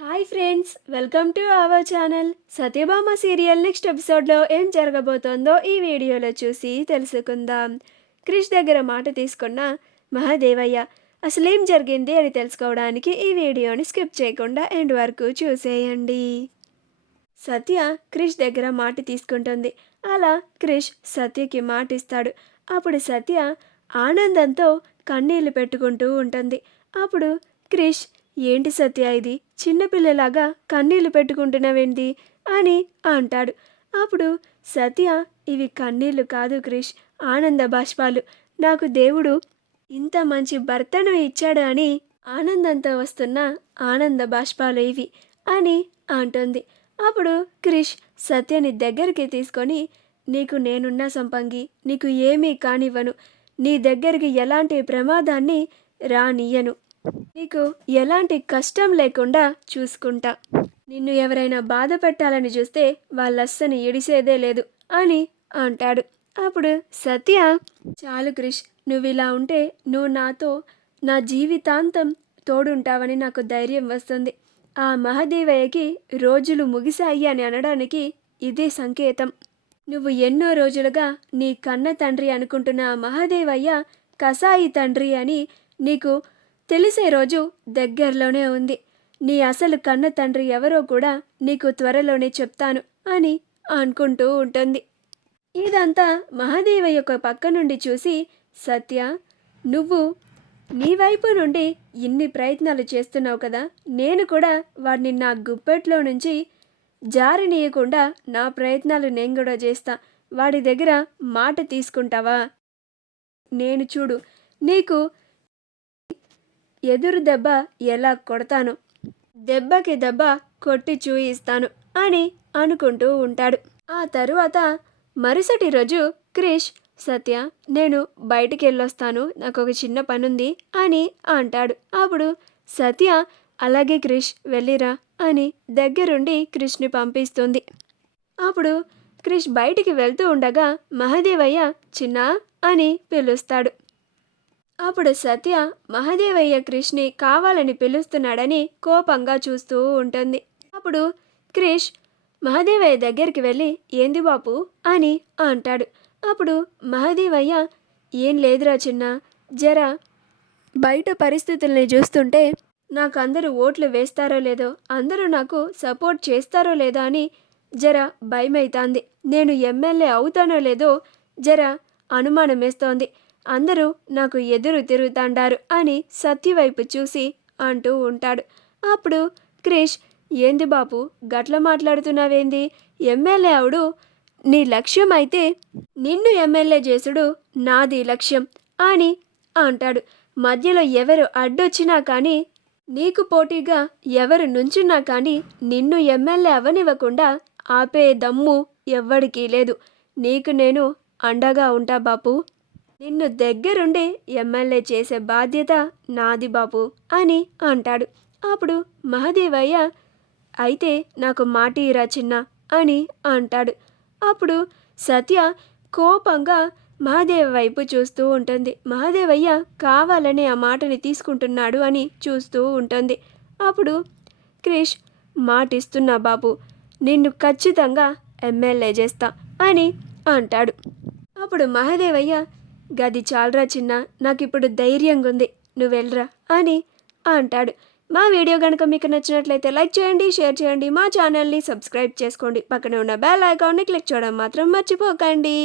Hi friends, welcome to our channel. Satyabhama serial next ఎపిసోడ్లో ఏం జరగబోతోందో ఈ వీడియోలో చూసి తెలుసుకుందాం. క్రిష్ దగ్గర మాట తీసుకున్న మహాదేవయ్య అసలేం జరిగింది అని తెలుసుకోవడానికి ఈ వీడియోని స్కిప్ చేయకుండా ఎండ్ వరకు చూసేయండి. సత్య క్రిష్ దగ్గర మాట తీసుకుంటుంది. అలా క్రిష్ సత్యకి మాట ఇస్తాడు. అప్పుడు సత్య ఆనందంతో కన్నీళ్లు పెట్టుకుంటూ ఉంటుంది. అప్పుడు క్రిష్, ఏంటి సత్య ఇది, చిన్నపిల్లలాగా కన్నీళ్లు పెట్టుకుంటున్నావేంటి అని అంటాడు. అప్పుడు సత్య, ఇవి కన్నీళ్లు కాదు క్రిష్, ఆనంద బాష్పాలు. నాకు దేవుడు ఇంత మంచి భర్తను ఇచ్చాడు అని ఆనందంతో వస్తున్న ఆనంద బాష్పాలు ఇవి అని అంటుంది. అప్పుడు క్రిష్ సత్యని దగ్గరికి తీసుకొని, నీకు నేనున్నా సంపంగి, నీకు ఏమీ కానివ్వను, నీ దగ్గరికి ఎలాంటి ప్రమాదాన్ని రానియ్యను, నీకు ఎలాంటి కష్టం లేకుండా చూసుకుంటా, నిన్ను ఎవరైనా బాధ పెట్టాలని చూస్తే వాళ్ళస్సని ఎడిసేదే లేదు అని అంటాడు. అప్పుడు సత్య, చాలు క్రిష్, నువ్వు ఇలా ఉంటే నువ్వు నాతో నా జీవితాంతం తోడుంటావని నాకు ధైర్యం వస్తుంది. ఆ మహాదేవయ్యకి రోజులు ముగిశాయి అని అనడానికి ఇదే సంకేతం. నువ్వు ఎన్నో రోజులుగా నీ కన్న తండ్రి అనుకుంటున్న ఆ మహాదేవయ్య కసాయి తండ్రి అని నీకు తెలిసే రోజు దగ్గరలోనే ఉంది. నీ అసలు కన్న తండ్రి ఎవరో కూడా నీకు త్వరలోనే చెప్తాను అని అనుకుంటూ ఉంటుంది. ఇదంతా మహాదేవయ్య ఒక పక్క నుండి చూసి, సత్య, నువ్వు నీ వైపు నుండి ఇన్ని ప్రయత్నాలు చేస్తున్నావు కదా, నేను కూడా వాడిని నా గుప్పెట్లో నుంచి జారనీయకుండా నా ప్రయత్నాలు నేను కూడా చేస్తా. వాడి దగ్గర మాట తీసుకుంటావా? నేను చూడు నీకు ఎదురు దెబ్బ ఎలా కొడతాను, దెబ్బకి దెబ్బ కొట్టి చూయిస్తాను అని అనుకుంటూ ఉంటాడు. ఆ తరువాత మరుసటి రోజు క్రిష్, సత్య, నేను బయటికి వెళ్ళొస్తాను, నాకు ఒక చిన్న పనుంది అని అంటాడు. అప్పుడు సత్య, అలాగే క్రిష్, వెళ్ళిరా అని దగ్గరుండి క్రిష్ని పంపిస్తుంది. అప్పుడు క్రిష్ బయటికి వెళ్తూ ఉండగా మహాదేవయ్య చిన్నా అని పిలుస్తాడు. అప్పుడు సత్య మహాదేవయ్య క్రిష్ని కావాలని పిలుస్తున్నాడని కోపంగా చూస్తూ ఉంటుంది. అప్పుడు క్రిష్ మహాదేవయ్య దగ్గరికి వెళ్ళి, ఏంది బాపు అని అంటాడు. అప్పుడు మహాదేవయ్య, ఏం లేదురా చిన్న, జర బయట పరిస్థితుల్ని చూస్తుంటే నాకు అందరూ ఓట్లు వేస్తారో లేదో, అందరూ నాకు సపోర్ట్ చేస్తారో లేదో అని జర భయమైతాంది. నేను ఎమ్మెల్యే అవుతానో లేదో జర అనుమానం వేస్తోంది. అందరూ నాకు ఎదురు తిరుగుతాండారు అని సత్యవైపు చూసి అంటూ ఉంటాడు. అప్పుడు క్రిష్, ఏంది బాపు గట్ల మాట్లాడుతున్నావేంది, ఎమ్మెల్యే అవుడు నీ లక్ష్యం అయితే నిన్ను ఎమ్మెల్యే చేసుడు నాది లక్ష్యం అని అంటాడు. మధ్యలో ఎవరు అడ్డొచ్చినా కానీ, నీకు పోటీగా ఎవరు నుంచున్నా కానీ నిన్ను ఎమ్మెల్యే అవ్వనివ్వకుండా ఆపే దమ్ము ఎవ్వడికీ లేదు. నీకు నేను అండగా ఉంటా బాపు, నిన్ను దగ్గరుండి ఎమ్మెల్యే చేసే బాధ్యత నాది బాపు అని అంటాడు. అప్పుడు మహాదేవయ్య, అయితే నాకు మాట ఇరా చిన్న అని అంటాడు. అప్పుడు సత్య కోపంగా మహాదేవ వైపు చూస్తూ ఉంటుంది. మహాదేవయ్య కావాలని ఆ మాటని తీసుకుంటున్నాడు అని చూస్తూ ఉంటుంది. అప్పుడు క్రిష్, మాటిస్తున్నా బాబు, నిన్ను ఖచ్చితంగా ఎమ్మెల్యే చేస్తా అని అంటాడు. అప్పుడు మహాదేవయ్య, గది చాలరా చిన్న, నాకు ఇప్పుడు ధైర్యంగా ఉంది, నువ్వు వెళ్ళరా అని అంటాడు. మా వీడియో కనుక మీకు నచ్చినట్లయితే లైక్ చేయండి, షేర్ చేయండి, మా ఛానల్ని సబ్స్క్రైబ్ చేసుకోండి, పక్కనే ఉన్న బెల్ ఐకాన్ని క్లిక్ చేయడం మాత్రం మర్చిపోకండి.